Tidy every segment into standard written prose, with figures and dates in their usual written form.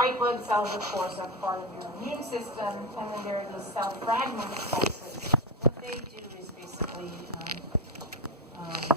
white blood cells, of course, are part of your immune system, and then there are these cell fragments. What they do is basically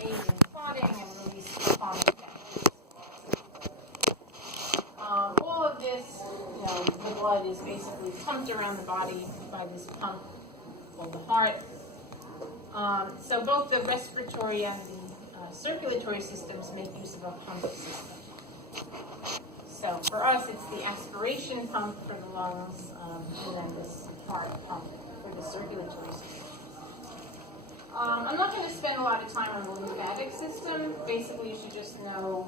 aid in clotting and release clotting factors. All of this, the blood is basically pumped around the body by this pump called the heart. So both the respiratory and the circulatory systems make use of a pump system. So for us, it's the aspiration pump for the lungs, and then this heart pump for the circulatory system. I'm not going to spend a lot of time on the lymphatic system. Basically, you should just know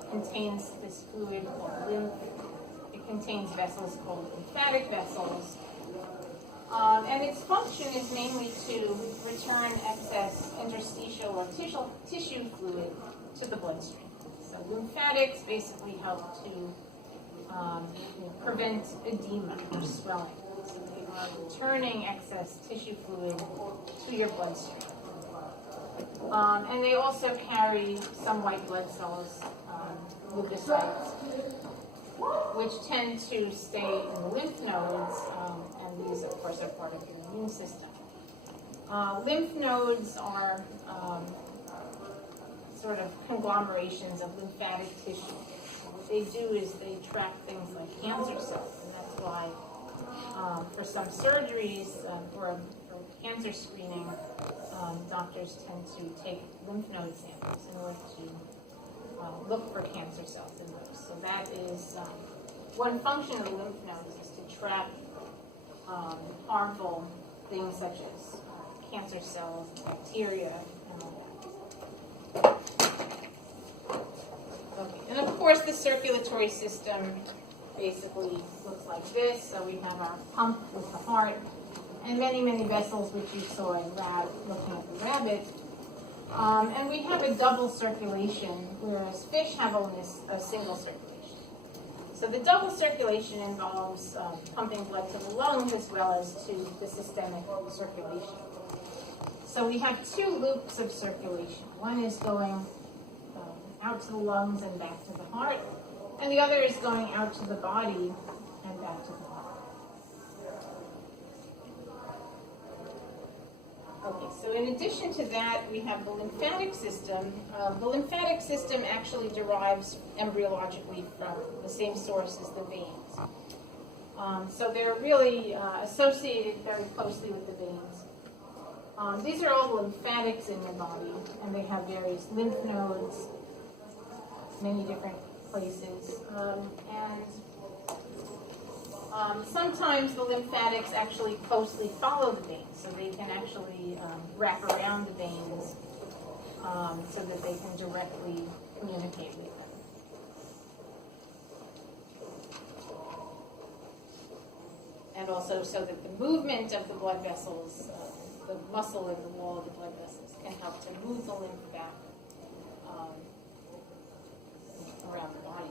it contains this fluid called lymph. It contains vessels called lymphatic vessels. And its function is mainly to return excess interstitial or tissue fluid to the bloodstream. So lymphatics basically help to prevent edema or swelling. So they are returning excess tissue fluid to your bloodstream. And they also carry some white blood cells, leukocytes, which tend to stay in the lymph nodes, and these, of course, are part of your immune system. Lymph nodes are sort of conglomerations of lymphatic tissue. So what they do is they track things like cancer cells, and that's why for some surgeries, for cancer screening, doctors tend to take lymph node samples in order to look for cancer cells in those. So that is one function of the lymph nodes is to trap harmful things such as cancer cells, bacteria, and all that. Okay. And of course, the circulatory system basically looks like this. So we have our pump with the heart, and many, many vessels, which you saw in looking at the rabbit. And we have a double circulation, whereas fish have only a single circulation. So the double circulation involves pumping blood to the lungs as well as to the systemic circulation. So we have two loops of circulation. One is going out to the lungs and back to the heart, and the other is going out to the body and back to the heart. Okay, so in addition to that, we have the lymphatic system. The lymphatic system actually derives embryologically from the same source as the veins. So they're really associated very closely with the veins. These are all the lymphatics in your body, and they have various lymph nodes, many different places. Sometimes the lymphatics actually closely follow the veins, so they can actually wrap around the veins so that they can directly communicate with them. And also so that the movement of the blood vessels, the muscle in the wall of the blood vessels, can help to move the lymph back around the body.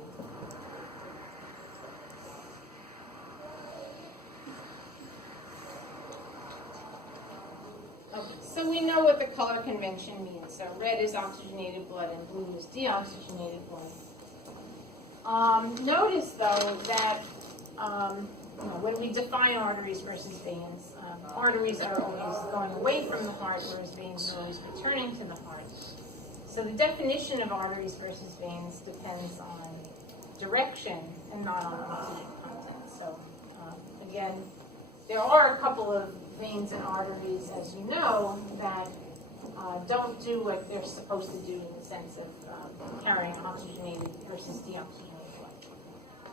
Okay, so we know what the color convention means. So red is oxygenated blood and blue is deoxygenated blood. Notice, though, that when we define arteries versus veins, arteries are always going away from the heart, whereas veins are always returning to the heart. So the definition of arteries versus veins depends on direction and not on oxygen content. So again, there are a couple of veins and arteries, as you know, that don't do what they're supposed to do in the sense of carrying oxygenated versus deoxygenated blood.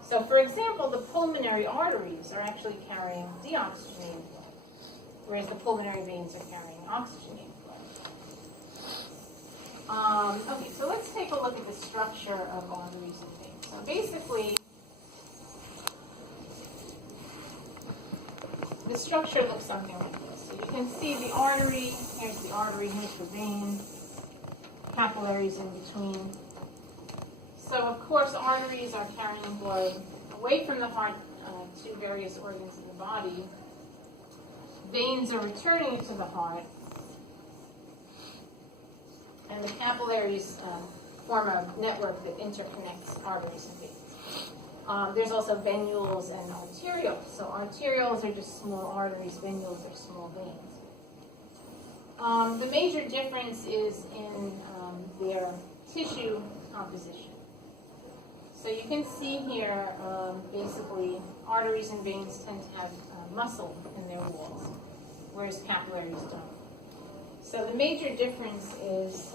So, for example, the pulmonary arteries are actually carrying deoxygenated blood, whereas the pulmonary veins are carrying oxygenated blood. Okay, so let's take a look at the structure of arteries and veins. So basically, the structure looks something like this. So you can see the artery, here's the artery, here's the vein, capillaries in between. So of course arteries are carrying blood away from the heart to various organs of the body. Veins are returning it to the heart. And the capillaries form a network that interconnects arteries and veins. There's also venules and arterioles. So arterioles are just small arteries, venules are small veins. The major difference is in their tissue composition. So you can see here, basically, arteries and veins tend to have muscle in their walls, whereas capillaries don't. So the major difference is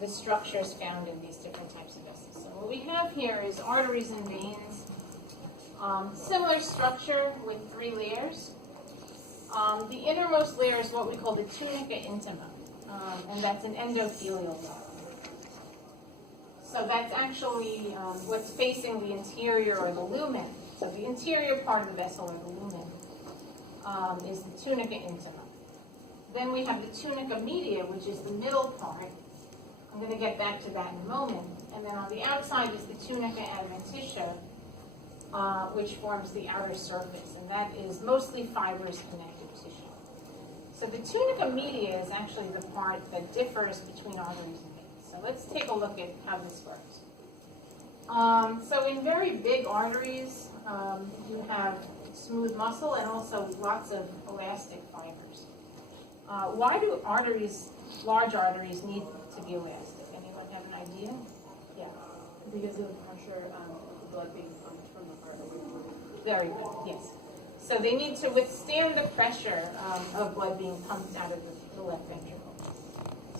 the structures found in these different types of vessels. So what we have here is arteries and veins, similar structure with 3 layers. The innermost layer is what we call the tunica intima, and that's an endothelial layer. So that's actually what's facing the interior or the lumen. So the interior part of the vessel or the lumen is the tunica intima. Then we have the tunica media, which is the middle part. I'm going to get back to that in a moment. And then on the outside is the tunica adventitia, which forms the outer surface. And that is mostly fibrous connective tissue. So the tunica media is actually the part that differs between arteries and veins. So let's take a look at how this works. So in very big arteries, you have smooth muscle and also lots of elastic fibers. Why do arteries, large arteries, need to be elastic? Anyone have an idea? Yeah. Because of the pressure of the blood being pumped from the heart. Very good, yes. So they need to withstand the pressure of blood being pumped out of the left ventricle.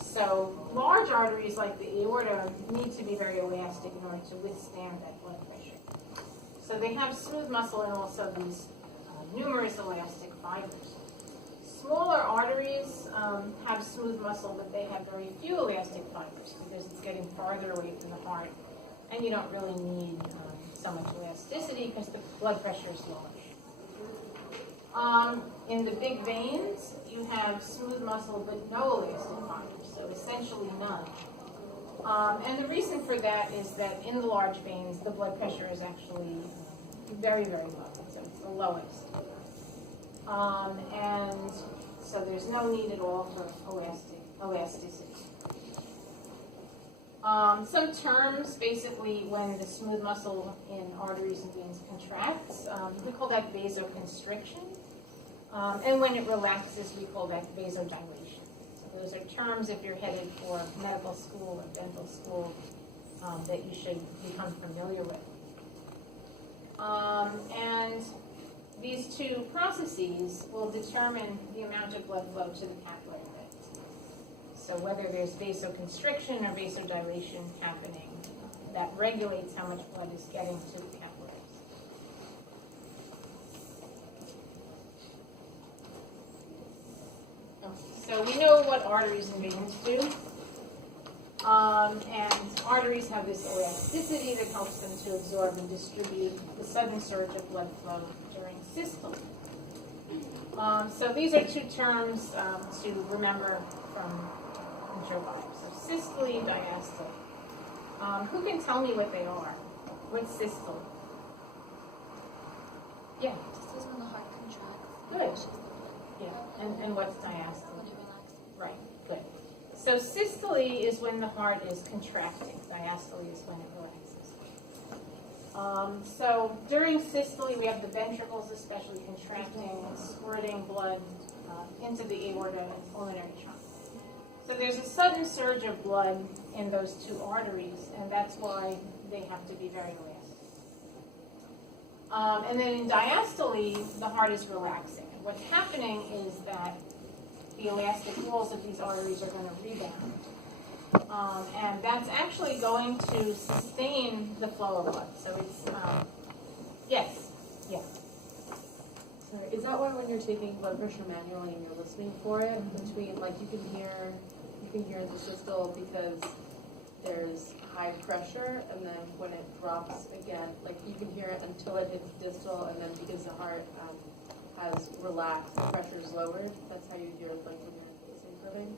So large arteries like the aorta need to be very elastic in order to withstand that blood pressure. So they have smooth muscle and also these numerous elastic fibers. Smaller arteries have smooth muscle, but they have very few elastic fibers because it's getting farther away from the heart, and you don't really need so much elasticity because the blood pressure is lower. In the big veins, you have smooth muscle but no elastic fibers, so essentially none. And the reason for that is that in the large veins, the blood pressure is actually very, very low, so it's the lowest. And so there's no need at all for elasticity. Some terms, basically, when the smooth muscle in arteries and veins contracts, we call that vasoconstriction. And when it relaxes, we call that vasodilation. So those are terms, if you're headed for medical school or dental school, that you should become familiar with. And these two processes will determine the amount of blood flow to the capillary beds. So whether there's vasoconstriction or vasodilation happening, that regulates how much blood is getting to the capillaries. So we know what arteries and veins do. And arteries have this elasticity that helps them to absorb and distribute the sudden surge of blood flow during systole. So these are two terms to remember from intro bio. So systole, diastole. Who can tell me what they are? What's systole? Yeah. Just as when the heart contracts. Good. Yeah. And what's diastole? Right. Good. So systole is when the heart is contracting. Diastole is when it relaxes. So during systole, we have the ventricles especially contracting, squirting blood into the aorta and pulmonary trunk. So there's a sudden surge of blood in those two arteries, and that's why they have to be very elastic. And then in diastole, the heart is relaxing. And what's happening is that the elastic walls of these arteries are going to rebound. And that's actually going to sustain the flow of blood. So it's, yes, yeah. Sorry, is that why when you're taking blood pressure manually and you're listening for it, between, like, you can hear the systole because there's high pressure, and then when it drops again, like, you can hear it until it hits distal, and then because the heart has relaxed, the pressure is lowered. That's how you hear it, like, when you're synchroning.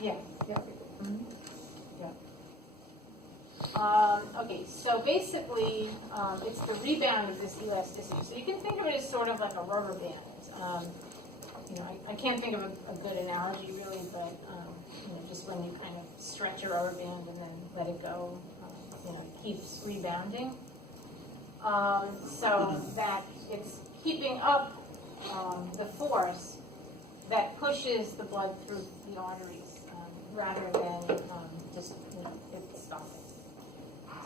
Yeah. Yeah. Mm-hmm. Yeah. Okay, so basically, it's the rebound of this elasticity. So you can think of it as sort of like a rubber band. I can't think of a good analogy really, but just when you kind of stretch a rubber band and then let it go. keeps rebounding. So that it's keeping up the force that pushes the blood through the arteries rather than just it stopping.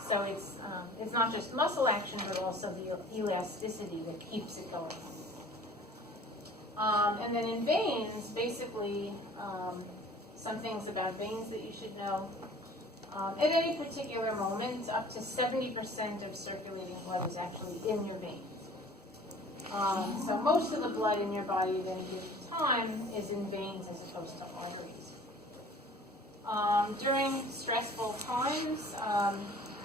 So it's not just muscle action, but also the elasticity that keeps it going. And then in veins, basically, some things about veins that you should know. At any particular moment, up to 70% of circulating blood is actually in your veins. So most of the blood in your body at any given time is in veins as opposed to arteries. During stressful times,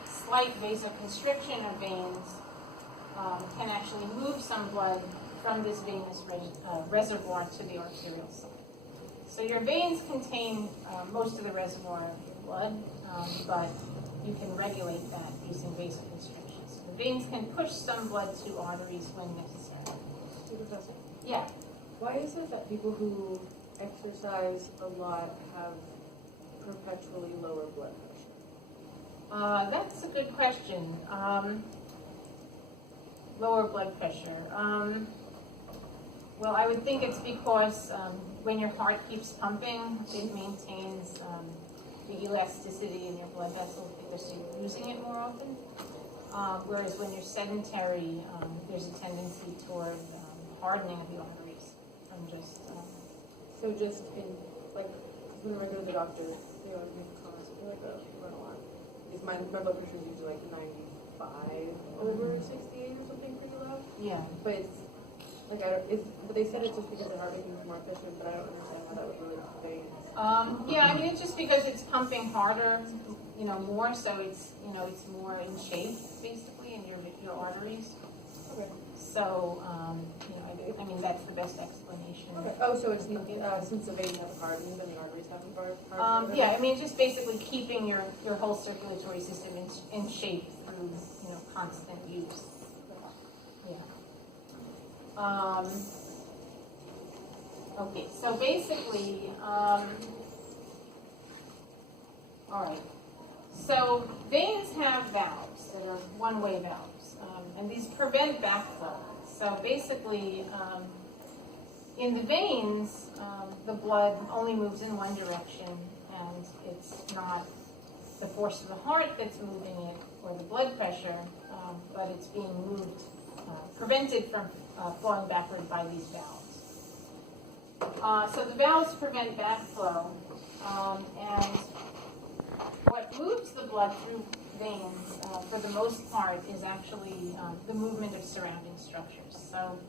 slight vasoconstriction of veins can actually move some blood from this venous reservoir to the arterial side. So your veins contain most of the reservoir of your blood, but you can regulate that using vasoconstriction. So the veins can push some blood to arteries when necessary. Professor, Yeah. why is it that people who exercise a lot have perpetually lower blood pressure? That's a good question. Lower blood pressure. Well, I would think it's because when your heart keeps pumping, it maintains the elasticity in your blood vessels because you're using it more often. Whereas when you're sedentary, there's a tendency toward hardening of the arteries from just. So just in, like, whenever I go to the doctor, they always make comments, like, oh, you run a lot. Because my blood pressure is usually like 95 over 68 or something pretty low. Yeah. But it's, like, but they said it's just because the heart making is more efficient, but I don't understand how that would relate to veins. Yeah, I mean, it's just because it's pumping harder, more, so it's more in shape, basically, in your arteries. Okay. So, I mean, that's the best explanation. Okay. Oh, so it's since the veins have hardened and the arteries haven't hardened? Yeah, I mean, just basically keeping your whole circulatory system in shape through, constant use. Yeah. Okay, so basically, all right. So veins have valves that are one-way valves, and these prevent backflow. So basically, in the veins, the blood only moves in one direction, and it's not the force of the heart that's moving it or the blood pressure, but it's being moved, prevented from flowing backward by these valves. So the valves prevent backflow, and what moves the blood through veins, for the most part, is actually the movement of surrounding structures. So,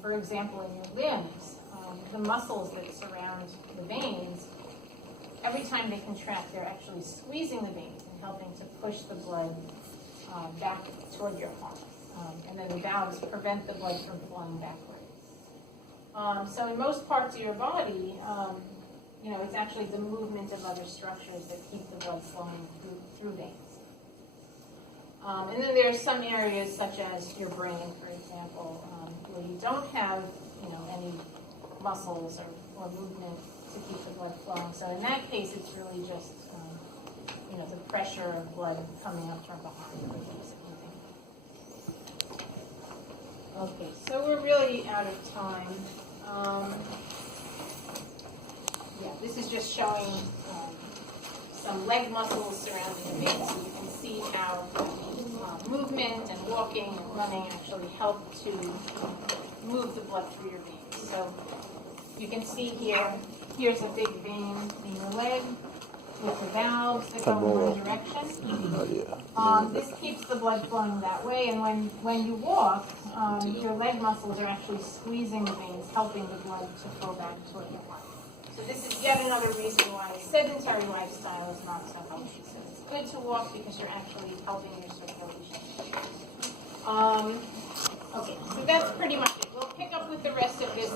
for example, in your limbs, the muscles that surround the veins, every time they contract, they're actually squeezing the veins and helping to push the blood back toward your heart. And then the valves prevent the blood from flowing backward. So in most parts of your body, it's actually the movement of other structures that keep the blood flowing through veins. And then there are some areas, such as your brain, for example, where you don't have, any muscles or movement to keep the blood flowing. So in that case, it's really just, the pressure of blood coming up from behind. Okay, so we're really out of time. This is just showing some leg muscles surrounding the veins, so you can see how movement and walking and running actually help to move the blood through your veins. So you can see here's a big vein in your leg with the valves that go in one direction. This keeps the blood flowing that way, and when you walk, your leg muscles are actually squeezing the veins, helping the blood to flow back toward your heart. So this is yet another reason why a sedentary lifestyle is not so healthy. So it's good to walk because you're actually helping your circulation. Okay, so that's pretty much it. We'll pick up with the rest of this